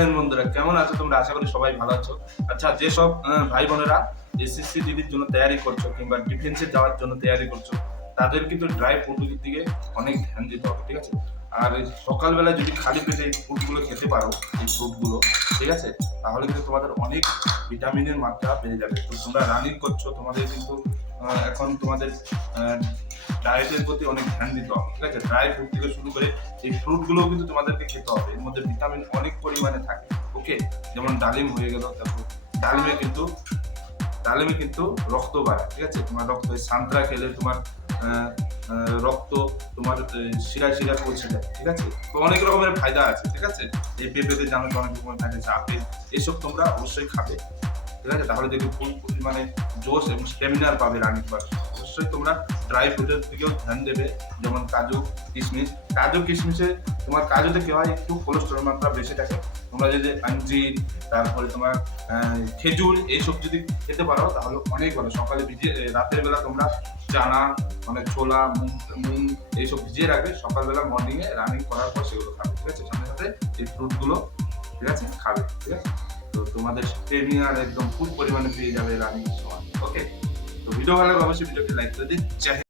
হিন্দ বন্ধুরা, কেমন আছো তোমরা? আশা করি সবাই ভালো আছো। আচ্ছা যেসব ভাই বোনেরা এসএসসি ডিডির জন্য তৈরি করছ কিংবা ডিফেন্সে যাওয়ার জন্য তৈরি করছ, তাদের কিন্তু ড্রাই ফুডের দিকে অনেক ধ্যান দিতে হবে, ঠিক আছে? আর সকালবেলা যদি খালি পেটে এই ফুডগুলো খেতে পারো, এই ফ্রুটগুলো ঠিক আছে? তাহলে কিন্তু তোমাদের অনেক ভিটামিনের মাত্রা বেড়ে যাবে। তো তোমরা রানিং করছ, তোমাদের কিন্তু এখন তোমাদের ডায়েটের প্রতি অনেক ধ্যান দিতে হবে, ঠিক আছে? ড্রাই ফ্রুট থেকে শুরু করে এই ফ্রুটগুলোও কিন্তু তোমাদেরকে খেতে হবে। এর মধ্যে ভিটামিন অনেক পরিমাণে থাকে ওকে যেমন ডালিম হয়ে গেল, তারপর ডালিমে কিন্তু ডালিমে কিন্তু রক্ত বাড়ায় ঠিক আছে? তোমার রক্ত সান্ত্রা খেলে তোমার রক্ত তোমার শিরা শিরা পৌঁছে যায়, ঠিক আছে? তো অনেক রকমের ফায়দা আছে, ঠিক আছে? এই পেঁপেতে জানো অনেক রকমের ফায়দা আছে, আপেল, এসব তোমরা অবশ্যই খাবে, ঠিক আছে? তাহলে দেখবে ফুল মানে জোশ এবং স্টেমিনার পাবে রানিং সময়। অবশ্যই তোমরা ড্রাই ফ্রুটের দিকেও ধ্যান দেবে, যেমন কাজু, কিশমিশ। কাজু, কিশমিশে তোমার কাজুতে কি হয়? একটু কোলেস্ট্রল মাত্রা বেশি থাকে। তোমরা যদি আঞ্জির তারপরে তোমার খেজুর এইসব যদি খেতে পারো, তাহলে অনেক ভালো। সকালে ভিজিয়ে রাতের বেলা তোমরা চানা মানে ছোলা, মুগ এইসব ভিজিয়ে রাখবে। সকালবেলা মর্নিং এ রানিং করার পর সেগুলো খাবে, ঠিক আছে? সাথে সাথে এই ফ্রুটগুলো ঠিক আছে? খাবে, ঠিক আছে? তো তোমাদের স্টেমিনার একদম ফুল পরিমাণে পেয়ে যাবে রানিং সময় ওকে ভিডিও ভালো লাগলে অবশ্যই ভিডিওকে লাইক করে দিন জয় হিন্দ।